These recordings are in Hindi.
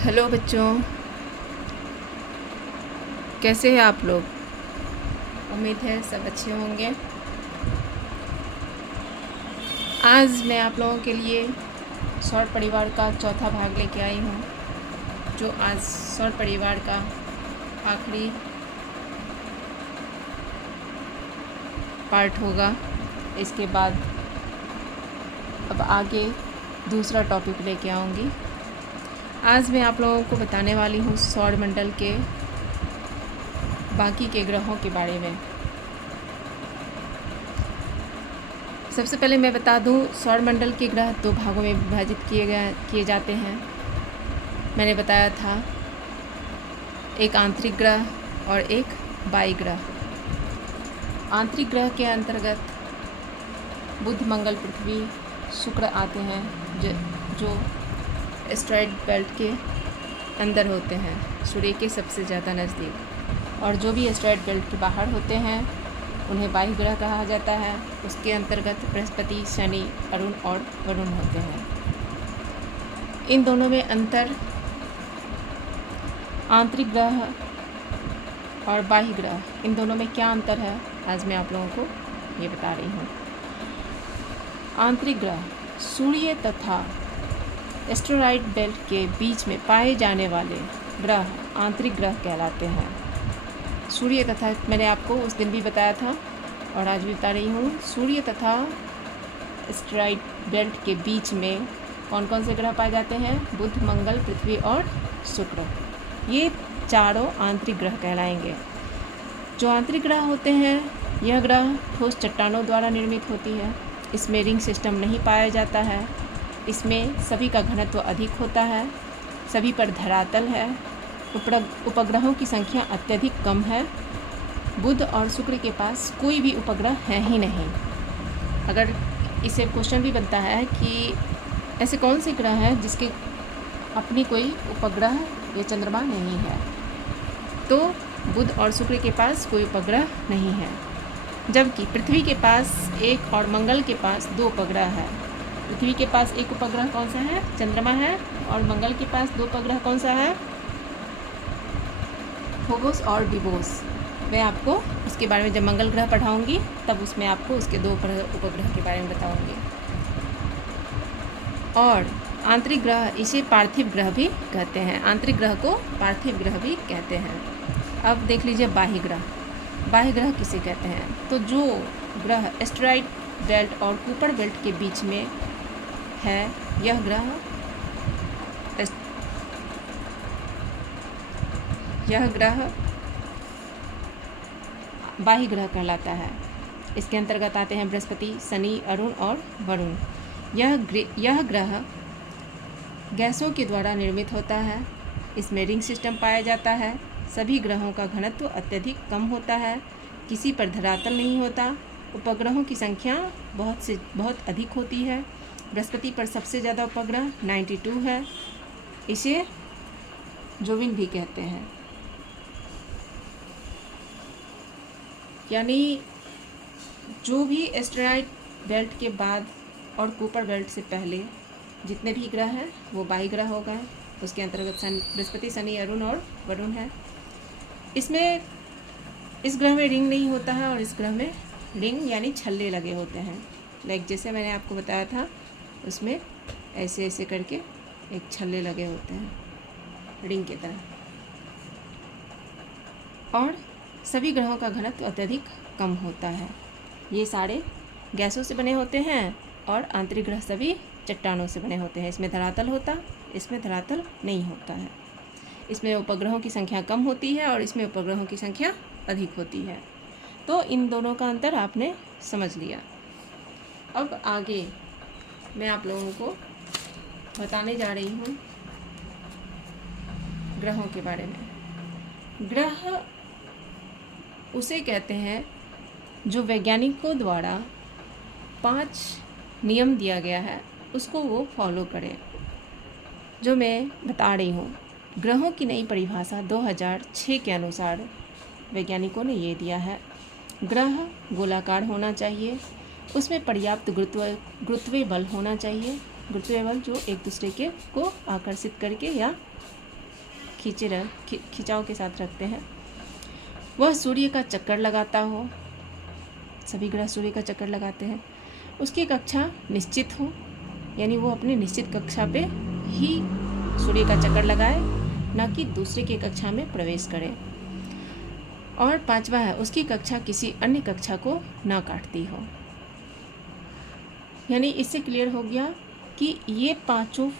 हेलो बच्चों, कैसे हैं आप लोग। उम्मीद है सब अच्छे होंगे। आज मैं आप लोगों के लिए सौर परिवार का चौथा भाग लेके आई हूँ, जो आज सौर परिवार का आखिरी पार्ट होगा। इसके बाद अब आगे दूसरा टॉपिक लेके आऊँगी। आज मैं आप लोगों को बताने वाली हूँ सौर मंडल के बाकी के ग्रहों के बारे में। सबसे पहले मैं बता दूं, सौर मंडल के ग्रह दो भागों में विभाजित किए जाते हैं। मैंने बताया था, एक आंतरिक ग्रह और एक बाह्य ग्रह। आंतरिक ग्रह के अंतर्गत बुध, मंगल, पृथ्वी, शुक्र आते हैं, जो एस्टेरॉयड बेल्ट के अंदर होते हैं, सूर्य के सबसे ज़्यादा नज़दीक। और जो भी एस्टेरॉयड बेल्ट के बाहर होते हैं उन्हें बाह्य ग्रह कहा जाता है। उसके अंतर्गत बृहस्पति, शनि, अरुण और वरुण होते हैं। इन दोनों में अंतर, आंतरिक ग्रह और बाह्य ग्रह, इन दोनों में क्या अंतर है, आज मैं आप लोगों को ये बता रही हूँ। आंतरिक ग्रह सूर्य तथा एस्टेरॉयड बेल्ट के बीच में पाए जाने वाले ग्रह आंतरिक ग्रह कहलाते हैं। सूर्य तथा, मैंने आपको उस दिन भी बताया था और आज भी बता रही हूँ, सूर्य तथा एस्टेरॉयड बेल्ट के बीच में कौन कौन से ग्रह पाए जाते हैं? बुध, मंगल, पृथ्वी और शुक्र। ये चारों आंतरिक ग्रह कहलाएंगे। जो आंतरिक ग्रह होते हैं, यह ग्रह ठोस चट्टानों द्वारा निर्मित होती है। इसमें रिंग सिस्टम नहीं पाया जाता है। इसमें सभी का घनत्व अधिक होता है। सभी पर धरातल है। उपग्रहों की संख्या अत्यधिक कम है। बुध और शुक्र के पास कोई भी उपग्रह है ही नहीं। अगर इसे क्वेश्चन भी बनता है कि ऐसे कौन से ग्रह हैं जिसके अपनी कोई उपग्रह या चंद्रमा नहीं है, तो बुध और शुक्र के पास कोई उपग्रह नहीं है। जबकि पृथ्वी के पास एक और मंगल के पास दो उपग्रह है। पृथ्वी के पास एक उपग्रह कौन सा है? चंद्रमा है। और मंगल के पास दो उपग्रह कौन सा है? फोबोस और डिबोस। मैं आपको उसके बारे में जब मंगल ग्रह पढ़ाऊंगी तब उसमें आपको उसके दो उपग्रह के बारे में बताऊंगी। और आंतरिक ग्रह, इसे पार्थिव ग्रह भी कहते हैं। आंतरिक ग्रह को पार्थिव ग्रह भी कहते हैं। अब देख लीजिए बाह्य ग्रह। बाह्य ग्रह किसे कहते हैं? तो जो ग्रह एस्टेरॉयड बेल्ट और कुपर बेल्ट के बीच में है, यह ग्रह बाह्य ग्रह कहलाता है। इसके अंतर्गत आते हैं बृहस्पति, शनि, अरुण और वरुण। यह ग्रह गैसों के द्वारा निर्मित होता है। इसमें रिंग सिस्टम पाया जाता है। सभी ग्रहों का घनत्व अत्यधिक कम होता है। किसी पर धरातल नहीं होता। उपग्रहों की संख्या बहुत अधिक होती है। बृहस्पति पर सबसे ज़्यादा उपग्रह 92 है। इसे जोविन भी कहते हैं। यानी जो भी एस्टेरॉयड बेल्ट के बाद और कुपर बेल्ट से पहले जितने भी ग्रह हैं वो बाह्य ग्रह हो गए। उसके अंतर्गत बृहस्पति, शनि, अरुण और वरुण है। इस ग्रह में रिंग नहीं होता है और इस ग्रह में रिंग यानी छल्ले लगे होते हैं। लाइक जैसे मैंने आपको बताया था, उसमें ऐसे ऐसे करके एक छल्ले लगे होते हैं रिंग की तरह। और सभी ग्रहों का घनत्व अत्यधिक कम होता है। ये सारे गैसों से बने होते हैं और आंतरिक ग्रह सभी चट्टानों से बने होते हैं। इसमें धरातल होता, इसमें धरातल नहीं होता है। इसमें उपग्रहों की संख्या कम होती है और इसमें उपग्रहों की संख्या अधिक होती है। तो इन दोनों का अंतर आपने समझ लिया। अब आगे मैं आप लोगों को बताने जा रही हूँ ग्रहों के बारे में। ग्रह उसे कहते हैं जो वैज्ञानिकों द्वारा 5 नियम दिया गया है, उसको वो फॉलो करें। जो मैं बता रही हूँ, ग्रहों की नई परिभाषा 2006 के अनुसार वैज्ञानिकों ने ये दिया है। ग्रह गोलाकार होना चाहिए, उसमें पर्याप्त गुरुत्वीय बल होना चाहिए। गुरुत्वीय बल जो एक दूसरे को आकर्षित करके या खिंचाव के साथ रखते हैं, वह सूर्य का चक्कर लगाता हो, सभी ग्रह सूर्य का चक्कर लगाते हैं, उसकी कक्षा निश्चित हो, यानी वो अपने निश्चित कक्षा पे ही सूर्य का चक्कर लगाए, ना कि दूसरे की कक्षा में प्रवेश करे। और 5वां है, उसकी कक्षा किसी अन्य कक्षा को ना काटती हो। यानी इससे क्लियर हो गया कि ये 5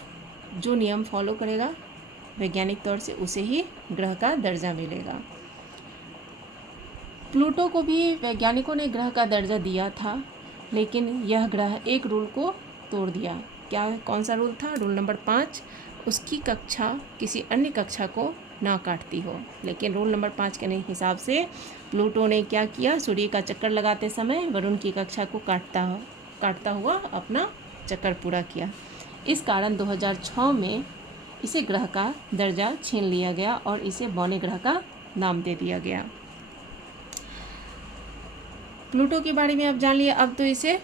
जो नियम फॉलो करेगा वैज्ञानिक तौर से, उसे ही ग्रह का दर्जा मिलेगा। प्लूटो को भी वैज्ञानिकों ने ग्रह का दर्जा दिया था, लेकिन यह ग्रह एक रूल को तोड़ दिया। कौन सा रूल था? रूल नंबर 5, उसकी कक्षा किसी अन्य कक्षा को ना काटती हो। लेकिन रूल नंबर 5 के हिसाब से प्लूटो ने क्या किया? सूर्य का चक्कर लगाते समय वरुण की कक्षा को काटता हुआ अपना चक्कर पूरा किया। इस कारण 2006 में इसे ग्रह का दर्जा छीन लिया गया और इसे बौने ग्रह का नाम दे दिया गया। प्लूटो के बारे में आप जान लिया, अब तो इसे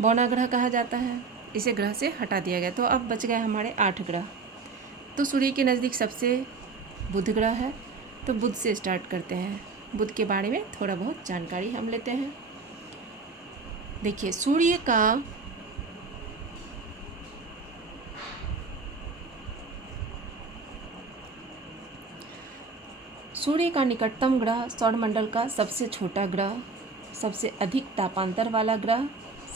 बौना ग्रह कहा जाता है, इसे ग्रह से हटा दिया गया। तो अब बच गए हमारे 8 ग्रह। तो सूर्य के नज़दीक सबसे बुध ग्रह है, तो बुध से स्टार्ट करते हैं। बुध के बारे में थोड़ा बहुत जानकारी हम लेते हैं। देखिए, सूर्य का निकटतम ग्रह सौरमंडल का सबसे छोटा ग्रह, सबसे अधिक तापांतर वाला ग्रह,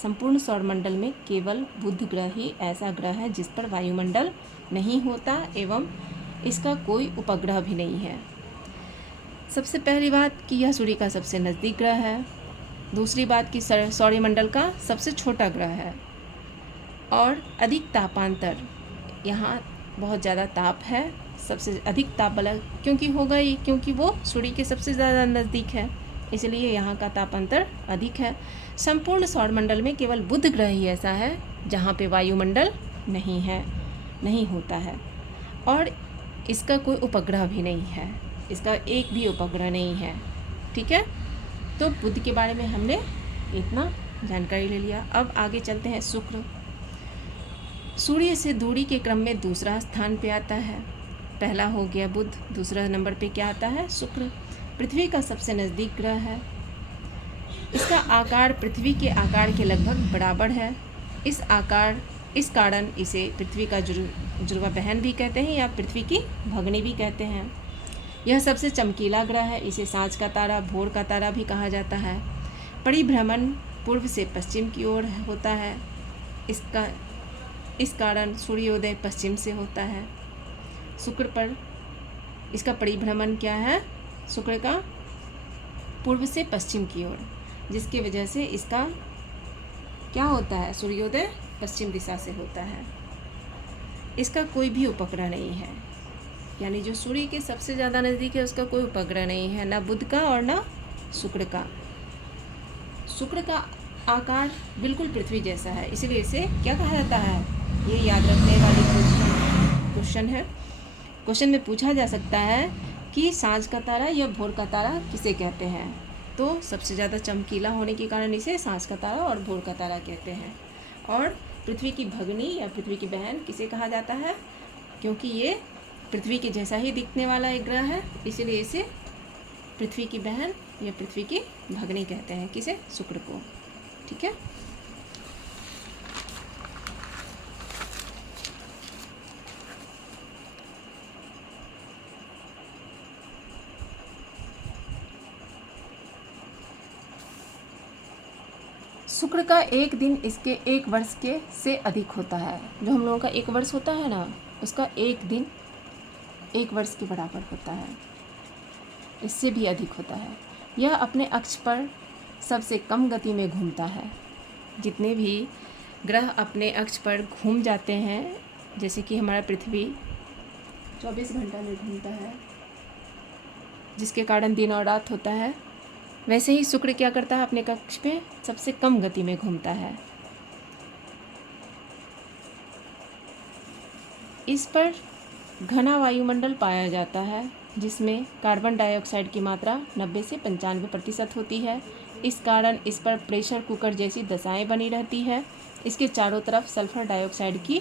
संपूर्ण सौरमंडल में केवल बुध ग्रह ही ऐसा ग्रह है जिस पर वायुमंडल नहीं होता एवं इसका कोई उपग्रह भी नहीं है। सबसे पहली बात कि यह सूर्य का सबसे नज़दीक ग्रह है। दूसरी बात कि सौरमंडल का सबसे छोटा ग्रह है। और अधिक तापांतर, यहाँ बहुत ज़्यादा ताप है, सबसे अधिक ताप वाला क्योंकि होगा ही, क्योंकि वो सूर्य के सबसे ज़्यादा नज़दीक है, इसलिए यहाँ का तापांतर अधिक है। संपूर्ण सौरमंडल में केवल बुध ग्रह ही ऐसा है जहाँ पे वायुमंडल नहीं होता है, और इसका कोई उपग्रह भी नहीं है, इसका एक भी उपग्रह नहीं है। ठीक है, तो बुध के बारे में हमने इतना जानकारी ले लिया। अब आगे चलते हैं। शुक्र सूर्य से दूरी के क्रम में दूसरा स्थान पे आता है। पहला हो गया बुध, दूसरा नंबर पे क्या आता है? शुक्र। पृथ्वी का सबसे नज़दीक ग्रह है। इसका आकार पृथ्वी के आकार के लगभग बराबर है। इस कारण इसे पृथ्वी का जुड़वा बहन भी कहते हैं या पृथ्वी की भगनी भी कहते हैं। यह सबसे चमकीला ग्रह है। इसे सांझ का तारा, भोर का तारा भी कहा जाता है। परिभ्रमण पूर्व से पश्चिम की ओर होता है। इस कारण सूर्योदय पश्चिम से होता है। शुक्र पर इसका परिभ्रमण क्या है? शुक्र का पूर्व से पश्चिम की ओर, जिसकी वजह से इसका क्या होता है? सूर्योदय पश्चिम दिशा से होता है। इसका कोई भी उपग्रह नहीं है, यानी जो सूर्य के सबसे ज़्यादा नज़दीक है उसका कोई उपग्रह नहीं है, ना बुध का और ना शुक्र का। शुक्र का आकार बिल्कुल पृथ्वी जैसा है, इसलिए इसे क्या कहा जाता है? ये याद रखने वाली क्वेश्चन है। क्वेश्चन में पूछा जा सकता है कि सांझ का तारा या भोर का तारा किसे कहते हैं? तो सबसे ज़्यादा चमकीला होने के कारण इसे सांझ का तारा और भोर का तारा कहते हैं। और पृथ्वी की भगनी या पृथ्वी की बहन किसे कहा जाता है? क्योंकि ये पृथ्वी के जैसा ही दिखने वाला एक ग्रह है, इसीलिए इसे पृथ्वी की बहन या पृथ्वी की भगनी कहते हैं। किसे? शुक्र को। ठीक है। शुक्र का एक दिन इसके 1 वर्ष के से अधिक होता है। जो हम लोगों का 1 वर्ष होता है ना, उसका एक दिन 1 वर्ष के बराबर होता है, इससे भी अधिक होता है। यह अपने अक्ष पर सबसे कम गति में घूमता है। जितने भी ग्रह अपने अक्ष पर घूम जाते हैं, जैसे कि हमारा पृथ्वी 24 घंटा में घूमता है, जिसके कारण दिन और रात होता है, वैसे ही शुक्र क्या करता है? अपने कक्ष पे सबसे कम गति में घूमता है। इस पर घना वायुमंडल पाया जाता है, जिसमें कार्बन डाइऑक्साइड की मात्रा 90 से 95% होती है। इस कारण इस पर प्रेशर कुकर जैसी दशाएं बनी रहती है। इसके चारों तरफ सल्फर डाइऑक्साइड की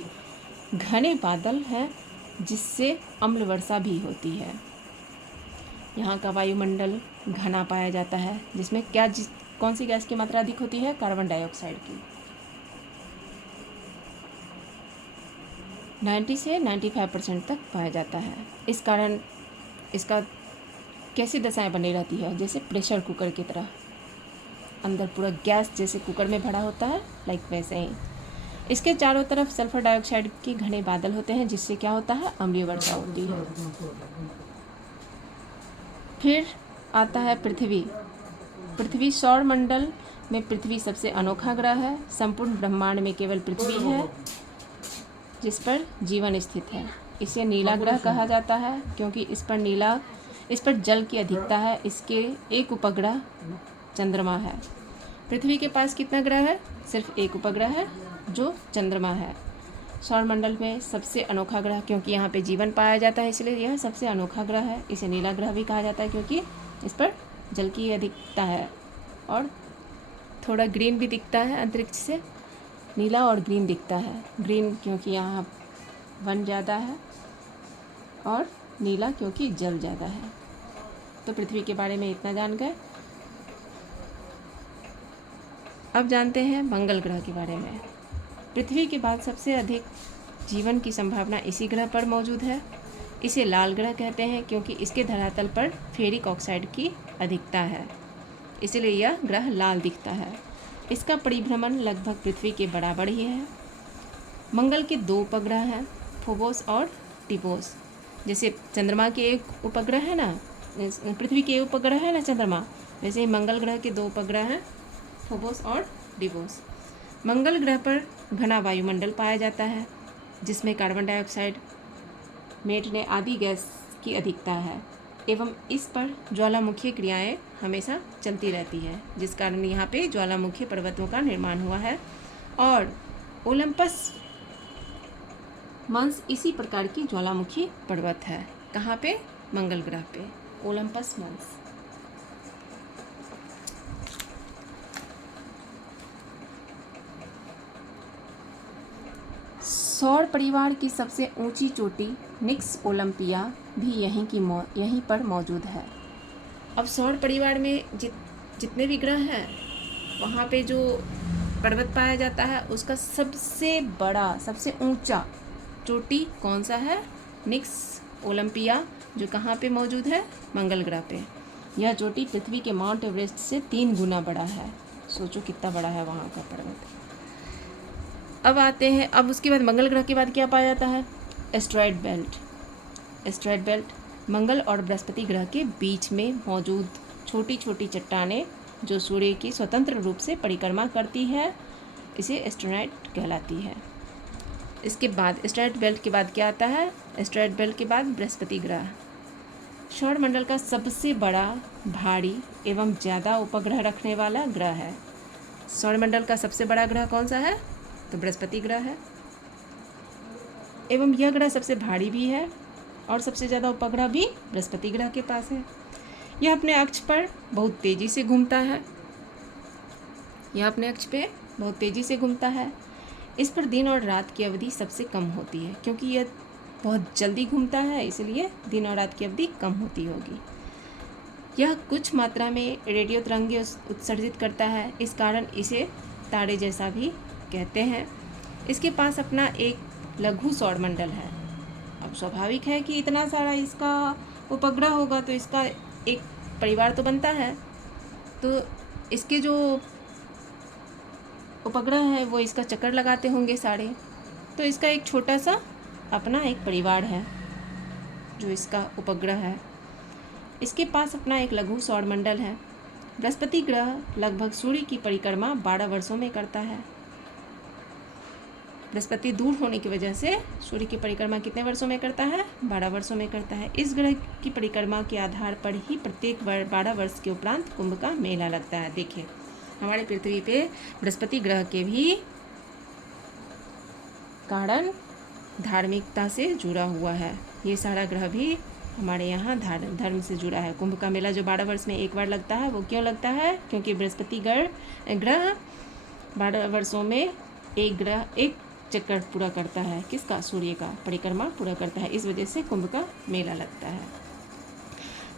घने बादल हैं जिससे अम्ल वर्षा भी होती है। यहाँ का वायुमंडल घना पाया जाता है, जिसमें कौन सी गैस की मात्रा अधिक होती है? कार्बन डाइऑक्साइड की। 90 से 95% तक पाया जाता है। इस कारण इसका कैसी दशाएं बनी रहती है? जैसे प्रेशर कुकर की तरह, अंदर पूरा गैस जैसे कुकर में भरा होता है, लाइक वैसे ही। इसके चारों तरफ सल्फर डाइऑक्साइड के घने बादल होते हैं, जिससे क्या होता है? अम्लीय वर्षा होती है। फिर आता है पृथ्वी। पृथ्वी सौर मंडल में पृथ्वी सबसे अनोखा ग्रह है। संपूर्ण ब्रह्मांड में केवल पृथ्वी है जिस पर जीवन स्थित है। इसे नीला ग्रह कहा जाता है क्योंकि इस पर जल की अधिकता है। इसके एक उपग्रह चंद्रमा है। पृथ्वी के पास कितना ग्रह है? सिर्फ एक उपग्रह है जो चंद्रमा है। सौरमंडल में सबसे अनोखा ग्रह, क्योंकि यहाँ पे जीवन पाया जाता है इसलिए यह सबसे अनोखा ग्रह है। इसे नीला ग्रह भी कहा जाता है क्योंकि इस पर जल की अधिकता है और थोड़ा ग्रीन भी दिखता है अंतरिक्ष से। नीला और ग्रीन दिखता है। ग्रीन क्योंकि यहाँ वन ज़्यादा है और नीला क्योंकि जल ज़्यादा है। तो पृथ्वी के बारे में इतना जान गए। अब जानते हैं मंगल ग्रह के बारे में। पृथ्वी के बाद सबसे अधिक जीवन की संभावना इसी ग्रह पर मौजूद है। इसे लाल ग्रह कहते हैं क्योंकि इसके धरातल पर फेरिक ऑक्साइड की अधिकता है, इसलिए यह ग्रह लाल दिखता है। इसका परिभ्रमण लगभग पृथ्वी के बराबर ही है। मंगल के दो उपग्रह हैं, फोबोस और टिपोस। जैसे चंद्रमा के एक उपग्रह है ना, पृथ्वी के एक उपग्रह है ना चंद्रमा, वैसे ही मंगल ग्रह के दो उपग्रह हैं, फोबोस और डिवोस। मंगल ग्रह पर घना वायुमंडल पाया जाता है जिसमें कार्बन डाइऑक्साइड, मेथेन आदि गैस की अधिकता है एवं इस पर ज्वालामुखी क्रियाएं हमेशा चलती रहती है, जिस कारण यहाँ पे ज्वालामुखी पर्वतों का निर्माण हुआ है। और ओलंपस मंस इसी प्रकार की ज्वालामुखी पर्वत है। कहाँ पे? मंगल ग्रह पे, ओलंपस मंस। सौर परिवार की सबसे ऊंची चोटी निक्स ओलंपिया भी यहीं पर मौजूद है। अब सौर परिवार में जितने भी ग्रह हैं वहाँ पे जो पर्वत पाया जाता है उसका सबसे बड़ा, सबसे ऊंचा चोटी कौन सा है? निक्स ओलंपिया, जो कहाँ पे मौजूद है? मंगल ग्रह पे। यह चोटी पृथ्वी के माउंट एवरेस्ट से 3 गुना बड़ा है। सोचो कितना बड़ा है वहाँ का पर्वत। अब आते हैं, अब उसके बाद मंगल ग्रह के बाद क्या पाया जाता है? Asteroid belt. एस्टेरॉयड बेल्ट मंगल और बृहस्पति ग्रह के बीच में मौजूद छोटी छोटी चट्टानें जो सूर्य की स्वतंत्र रूप से परिक्रमा करती है, इसे एस्टेरॉयड कहलाती है। इसके बाद एस्टेरॉयड बेल्ट के बाद क्या आता है? एस्टेरॉयड बेल्ट के बाद बृहस्पति ग्रह सौरमंडल का सबसे बड़ा, भारी एवं ज़्यादा उपग्रह रखने वाला ग्रह है। सौरमंडल का सबसे बड़ा ग्रह कौन सा है? तो बृहस्पति ग्रह है एवं यह ग्रह सबसे भारी भी है और सबसे ज़्यादा उपग्रह भी बृहस्पति ग्रह के पास है। यह अपने अक्ष पर बहुत तेज़ी से घूमता है। इस पर दिन और रात की अवधि सबसे कम होती है, क्योंकि यह बहुत जल्दी घूमता है इसलिए दिन और रात की अवधि कम होती होगी। यह कुछ मात्रा में रेडियो तरंगें उत्सर्जित करता है, इस कारण इसे तारे जैसा भी कहते हैं। इसके पास अपना एक लघु सौरमंडल है। अब स्वाभाविक है कि इतना सारा इसका उपग्रह होगा तो इसका एक परिवार तो बनता है, तो इसके जो उपग्रह है वो इसका चक्कर लगाते होंगे सारे, तो इसका एक छोटा सा अपना एक परिवार है जो इसका उपग्रह है। इसके पास अपना एक लघु सौरमंडल है। बृहस्पति ग्रह लगभग सूर्य की परिक्रमा 12 वर्षों में करता है। बृहस्पति दूर होने की वजह से सूर्य की परिक्रमा कितने वर्षों में करता है? 12 वर्षों में करता है। इस ग्रह की परिक्रमा के आधार पर ही प्रत्येक 12 वर्ष के उपरांत कुंभ का मेला लगता है। देखिए हमारे पृथ्वी पे बृहस्पति ग्रह के भी कारण धार्मिकता से जुड़ा हुआ है। ये सारा ग्रह भी हमारे यहाँ धर्म से जुड़ा है। कुंभ का मेला जो 12 वर्ष में एक बार लगता है, वो क्यों लगता है? क्योंकि बृहस्पति ग्रह 12 वर्षों में एक चक्कर पूरा करता है, किसका, सूर्य का परिक्रमा पूरा करता है। इस वजह से कुंभ का मेला लगता है।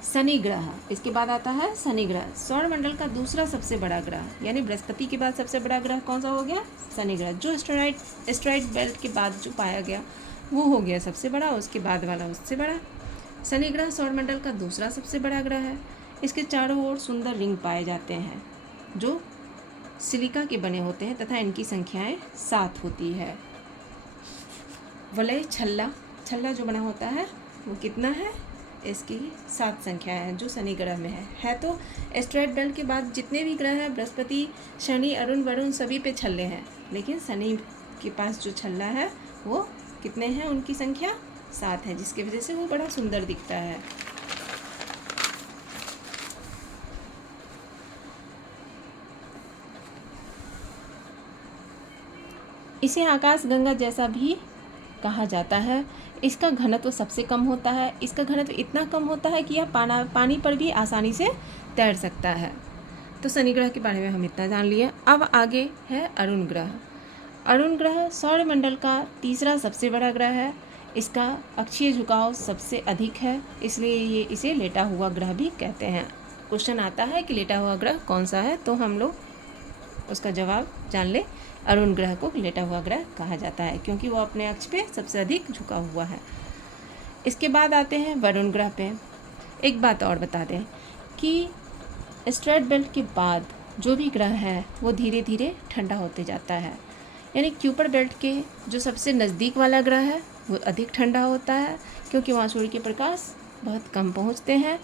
शनि ग्रह, इसके बाद आता है शनि ग्रह, सौरमंडल का दूसरा सबसे बड़ा ग्रह, यानी बृहस्पति के बाद सबसे बड़ा ग्रह कौन सा हो गया, शनि ग्रह। जो एस्टेरॉइड बेल्ट के बाद जो पाया गया वो हो गया सबसे बड़ा, उसके बाद वाला उससे बड़ा। शनि ग्रह सौरमंडल का दूसरा सबसे बड़ा ग्रह है। इसके चारों ओर सुंदर रिंग पाए जाते हैं जो सिलिका के बने होते हैं तथा इनकी संख्याएं 7 होती है। वलय छल्ला जो बना होता है वो कितना है, इसकी 7 संख्या है जो शनि ग्रह में है। तो एस्टेरॉइड बेल्ट के बाद जितने भी ग्रह हैं, बृहस्पति, शनि, अरुण, वरुण, सभी पे छल्ले हैं, लेकिन शनि के पास जो छल्ला है वो कितने हैं, उनकी संख्या 7 है, जिसकी वजह से वो बड़ा सुंदर दिखता है। इसे आकाश गंगा जैसा भी कहा जाता है। इसका घनत्व सबसे कम होता है। इसका घनत्व इतना कम होता है कि यह पानी पर भी आसानी से तैर सकता है। तो शनि ग्रह के बारे में हम इतना जान लिए। अब आगे है अरुण ग्रह। अरुण ग्रह सौरमंडल का तीसरा सबसे बड़ा ग्रह है। इसका अक्षीय झुकाव सबसे अधिक है, इसलिए ये इसे लेटा हुआ ग्रह भी कहते हैं। क्वेश्चन आता है कि लेटा हुआ ग्रह कौन सा है, तो हम लोग उसका जवाब जान ले। अरुण ग्रह को लेटा हुआ ग्रह कहा जाता है क्योंकि वो अपने अक्ष पे सबसे अधिक झुका हुआ है। इसके बाद आते हैं वरुण ग्रह पे। एक बात और बता दें कि एस्टेरॉइड बेल्ट के बाद जो भी ग्रह है वो धीरे धीरे ठंडा होते जाता है, यानी क्यूपर बेल्ट के जो सबसे नज़दीक वाला ग्रह है वो अधिक ठंडा होता है क्योंकि वहाँ सूर्य के प्रकाश बहुत कम पहुँचते हैं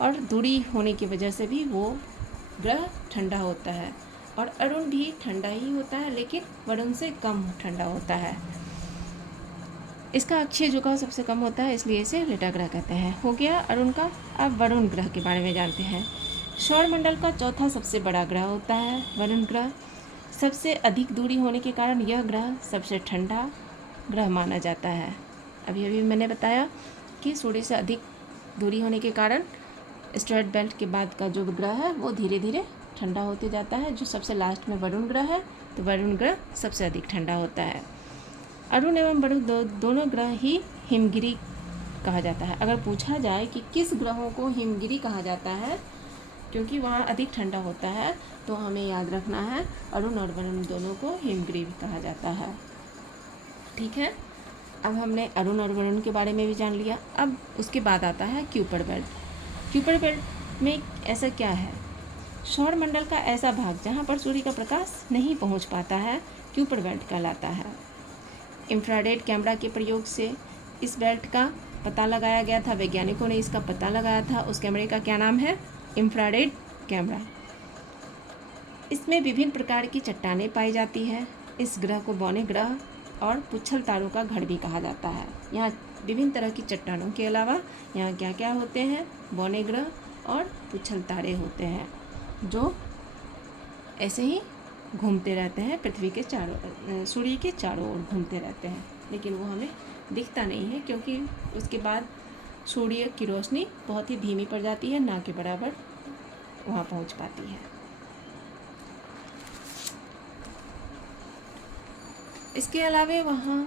और दूरी होने की वजह से भी वो ग्रह ठंडा होता है। और अरुण भी ठंडा ही होता है लेकिन वरुण से कम ठंडा होता है। इसका अक्षीय झुकाव सबसे कम होता है, इसलिए इसे लेटा ग्रह कहते हैं। हो गया अरुण का। अब वरुण ग्रह के बारे में जानते हैं। सौरमंडल का चौथा सबसे बड़ा ग्रह होता है वरुण ग्रह। सबसे अधिक दूरी होने के कारण यह ग्रह सबसे ठंडा ग्रह माना जाता है। अभी मैंने बताया कि सूर्य से अधिक दूरी होने के कारण एस्टेरॉइड बेल्ट के बाद का जो ग्रह है वो धीरे धीरे ठंडा होते जाता है। जो सबसे लास्ट में वरुण ग्रह है, तो वरुण ग्रह सबसे अधिक ठंडा होता है। अरुण एवं वरुण दोनों ग्रह ही हिमगिरी कहा जाता है। अगर पूछा जाए कि किस ग्रहों को हिमगिरी कहा जाता है क्योंकि वहाँ अधिक ठंडा होता है, तो हमें याद रखना है अरुण और वरुण दोनों को हिमगिरी भी कहा जाता है। ठीक है, अब हमने अरुण और वरुण के बारे में भी जान लिया। अब उसके बाद आता है क्यूपर बेल्ट। क्यूपर बेल्ट में ऐसा क्या है, सौरमंडल का ऐसा भाग जहाँ पर सूर्य का प्रकाश नहीं पहुँच पाता है क्यूपर बेल्ट कहलाता है। इंफ्रारेड कैमरा के प्रयोग से इस बेल्ट का पता लगाया गया था। वैज्ञानिकों ने इसका पता लगाया था। उस कैमरे का क्या नाम है, इंफ्रारेड कैमरा। इसमें विभिन्न प्रकार की चट्टानें पाई जाती है। इस ग्रह को बौने ग्रह और पुच्छल तारों का घर भी कहा जाता है। यहाँ विभिन्न तरह की चट्टानों के अलावा यहाँ क्या क्या होते हैं, बौने ग्रह और पुच्छल तारे होते हैं जो ऐसे ही घूमते रहते हैं पृथ्वी के चारों, सूर्य के चारों ओर घूमते रहते हैं, लेकिन वो हमें दिखता नहीं है क्योंकि उसके बाद सूर्य की रोशनी बहुत ही धीमी पड़ जाती है, ना के बराबर वहाँ पहुँच पाती है। इसके अलावा वहाँ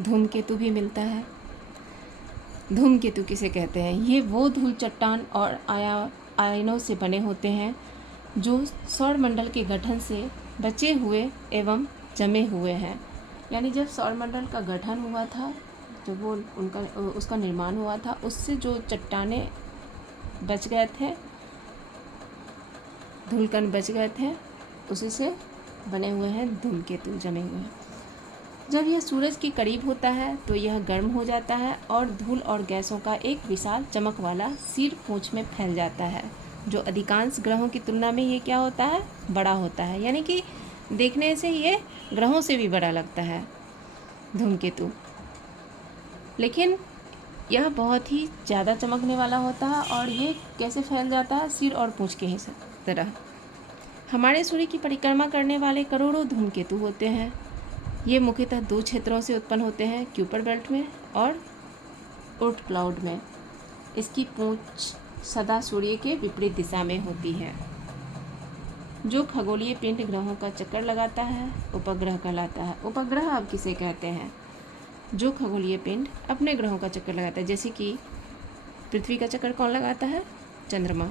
धूमकेतु भी मिलता है। धूमकेतु किसे कहते हैं, ये वो धूल चट्टान और आयनों से बने होते हैं जो सौरमंडल के गठन से बचे हुए एवं जमे हुए हैं। यानी जब सौरमंडल का गठन हुआ था, जब वो उसका निर्माण हुआ था, उससे जो चट्टानें बच गए थे, धूलकण बच गए थे, उसी से बने हुए हैं धूमकेतु, जमे हुए हैं। जब यह सूरज के करीब होता है तो यह गर्म हो जाता है और धूल और गैसों का एक विशाल चमक वाला सिर पूंछ में फैल जाता है, जो अधिकांश ग्रहों की तुलना में ये क्या होता है, बड़ा होता है। यानी कि देखने से ये ग्रहों से भी बड़ा लगता है धूमकेतु, लेकिन यह बहुत ही ज़्यादा चमकने वाला होता है। और ये कैसे फैल जाता है, सिर और पूंछ के ही तरह। हमारे सूर्य की परिक्रमा करने वाले करोड़ों धूमकेतु होते हैं। ये मुख्यतः 2 क्षेत्रों से उत्पन्न होते हैं, क्यूपर बेल्ट में और ओर्ट क्लाउड में। इसकी पूंछ सदा सूर्य के विपरीत दिशा में होती है। जो खगोलीय पिंड ग्रहों का चक्कर लगाता है उपग्रह कहलाता है। उपग्रह अब किसे कहते हैं? जो खगोलीय पिंड अपने ग्रहों का चक्कर लगाता है, जैसे कि पृथ्वी का चक्कर कौन लगाता है? चंद्रमा।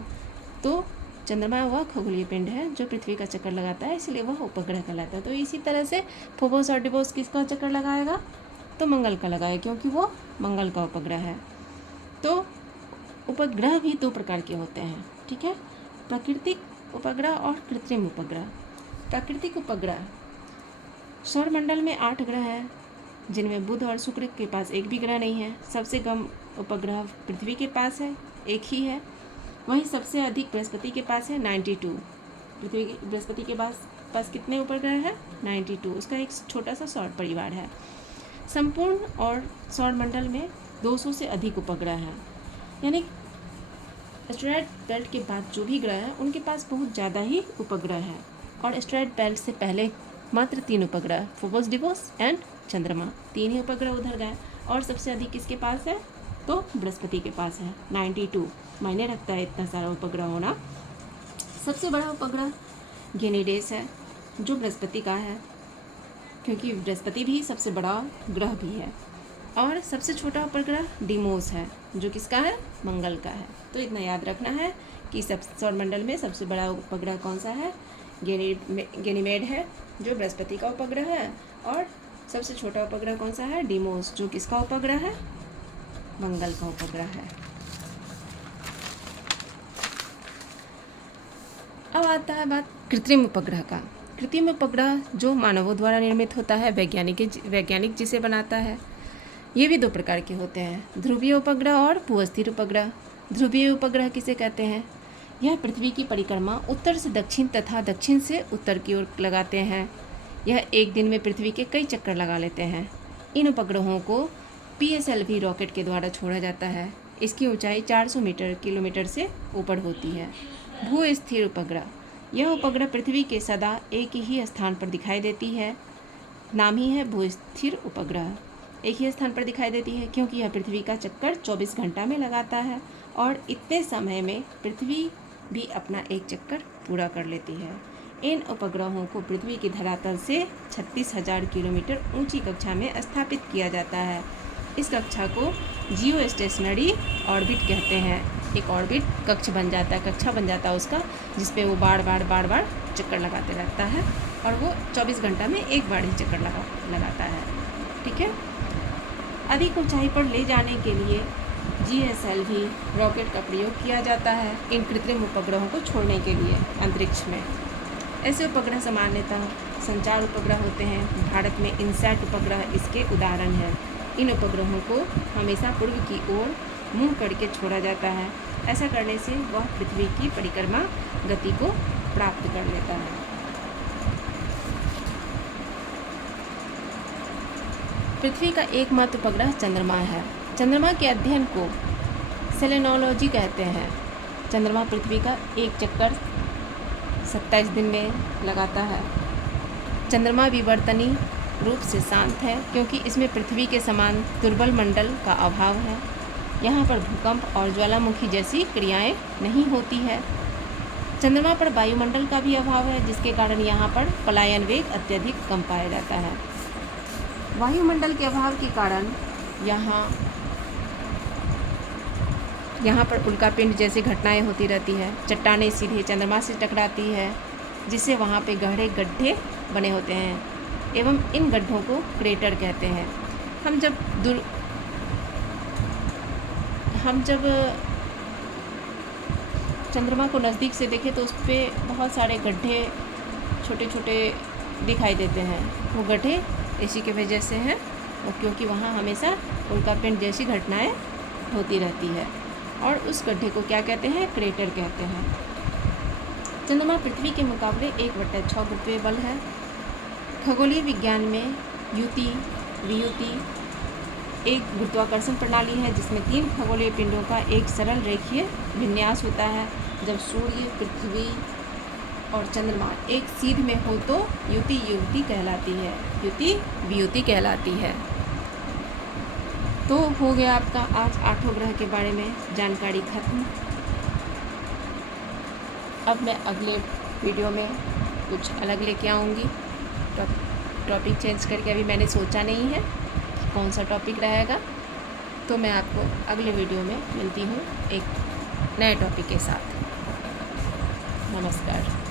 तो चंद्रमा वह खगोलीय पिंड है जो पृथ्वी का चक्कर लगाता है, इसलिए वह उपग्रह कहलाता है। तो इसी तरह से फोबोस और डिबोस किसका चक्कर लगाएगा? तो मंगल का लगाएगा, क्योंकि वो मंगल का उपग्रह है। तो उपग्रह भी दो प्रकार के होते हैं, ठीक है, प्राकृतिक उपग्रह और कृत्रिम उपग्रह। प्राकृतिक उपग्रह, सौरमंडल में 8 ग्रह हैं, जिनमें बुध और शुक्र के पास एक भी ग्रह नहीं है। सबसे कम उपग्रह पृथ्वी के पास है, एक ही है। वहीं सबसे अधिक बृहस्पति के पास है, 92। बृहस्पति के पास कितने उपग्रह है? 92। उसका एक छोटा सा सौर परिवार है। संपूर्ण और सौरमंडल में 200 से अधिक उपग्रह हैं। यानी एस्टेरॉयड बेल्ट के बाद जो भी ग्रह हैं उनके पास बहुत ज़्यादा ही उपग्रह हैं। और एस्टेरॉयड बेल्ट से पहले मात्र 3 उपग्रह, फोबोस, डिबोस एंड चंद्रमा, 3 ही उपग्रह उधर गए। और सबसे अधिक किसके पास है? तो बृहस्पति के पास है, 92। मायने रखता है इतना सारा उपग्रह होना। सबसे बड़ा उपग्रह गैनीमेड है, जो बृहस्पति का है, क्योंकि बृहस्पति भी सबसे बड़ा ग्रह भी है। और सबसे छोटा उपग्रह डीमोस है, जो किसका है? मंगल का है। तो इतना याद रखना है कि सौरमंडल में सबसे बड़ा उपग्रह कौन सा है? गैनीमेड है, जो बृहस्पति का उपग्रह है। और सबसे छोटा उपग्रह कौन सा है? डीमोस, जो किसका उपग्रह है? मंगल का उपग्रह है। अब आता है बात कृत्रिम उपग्रह का। कृत्रिम उपग्रह जो मानवों द्वारा निर्मित होता है, वैज्ञानिक जिसे बनाता है। ये भी 2 प्रकार के होते हैं, ध्रुवीय उपग्रह और भूस्थिर उपग्रह। ध्रुवीय उपग्रह किसे कहते हैं? यह पृथ्वी की परिक्रमा उत्तर से दक्षिण तथा दक्षिण से उत्तर की ओर लगाते हैं। यह एक दिन में पृथ्वी के कई चक्कर लगा लेते हैं। इन उपग्रहों को PSLV रॉकेट के द्वारा छोड़ा जाता है। इसकी ऊंचाई 400 किलोमीटर से ऊपर होती है। भूस्थिर उपग्रह, यह उपग्रह पृथ्वी के सदा एक ही स्थान पर दिखाई देती है। नाम ही है भूस्थिर उपग्रह। एक ही स्थान पर दिखाई देती है क्योंकि यह पृथ्वी का चक्कर 24 घंटा में लगाता है और इतने समय में पृथ्वी भी अपना एक चक्कर पूरा कर लेती है। इन उपग्रहों को पृथ्वी की धरातल से 36,000 किलोमीटर ऊंची कक्षा में स्थापित किया जाता है। इस कक्षा को जियो स्टेशनरी ऑर्बिट कहते हैं। एक ऑर्बिट कक्षा बन जाता है उसका, जिसपे वो बार बार चक्कर लगाते रहता है और वो 24 घंटा में एक बार ही चक्कर लगाता है, ठीक है। अधिक ऊंचाई पर ले जाने के लिए GSLV रॉकेट का प्रयोग किया जाता है इन कृत्रिम उपग्रहों को छोड़ने के लिए अंतरिक्ष में। ऐसे उपग्रह सामान्यतः संचार उपग्रह होते हैं। भारत में इनसैट उपग्रह इसके उदाहरण हैं। इन उपग्रहों को हमेशा पूर्व की ओर मुंह करके छोड़ा जाता है। ऐसा करने से वह पृथ्वी की परिक्रमा गति को प्राप्त कर लेता है। पृथ्वी का एकमात्र उपग्रह चंद्रमा है। चंद्रमा के अध्ययन को सेलेनोलॉजी कहते हैं। चंद्रमा पृथ्वी का एक चक्कर 27 दिन में लगाता है। चंद्रमा विवर्तनी रूप से शांत है क्योंकि इसमें पृथ्वी के समान दुर्बल मंडल का अभाव है। यहाँ पर भूकंप और ज्वालामुखी जैसी क्रियाएं नहीं होती है। चंद्रमा पर वायुमंडल का भी अभाव है, जिसके कारण यहाँ पर पलायन वेग अत्यधिक कम पाया जाता है। वायुमंडल के अभाव के कारण यहाँ पर उल्कापिंड जैसी घटनाएं होती रहती है। चट्टानें सीधे चंद्रमा से टकराती है, जिससे वहाँ पे गहरे गड्ढे बने होते हैं एवं इन गड्ढों को क्रेटर कहते हैं। हम जब चंद्रमा को नज़दीक से देखें तो उस पर बहुत सारे गड्ढे छोटे छोटे दिखाई देते हैं। वो गड्ढे इसी की वजह से हैं, क्योंकि वहाँ हमेशा उल्कापिंड जैसी घटनाएं होती रहती है और उस गड्ढे को क्या कहते हैं? क्रेटर कहते हैं। चंद्रमा पृथ्वी के मुकाबले 1/6 गुरुत्वीय बल है। खगोलीय विज्ञान में युति वियुति एक गुरुत्वाकर्षण प्रणाली है, जिसमें 3 खगोलीय पिंडों का एक सरल रेखीय विन्यास होता है। जब सूर्य, पृथ्वी और चंद्रमा एक सीध में हो तो युति युति कहलाती है, युति वियुति कहलाती है। तो हो गया आपका आज 8 ग्रह के बारे में जानकारी खत्म। अब मैं अगले वीडियो में कुछ अलग लेके आऊँगी। टॉपिक चेंज करके अभी मैंने सोचा नहीं है कि कौन सा टॉपिक रहेगा, तो मैं आपको अगले वीडियो में मिलती हूँ एक नए टॉपिक के साथ। नमस्कार।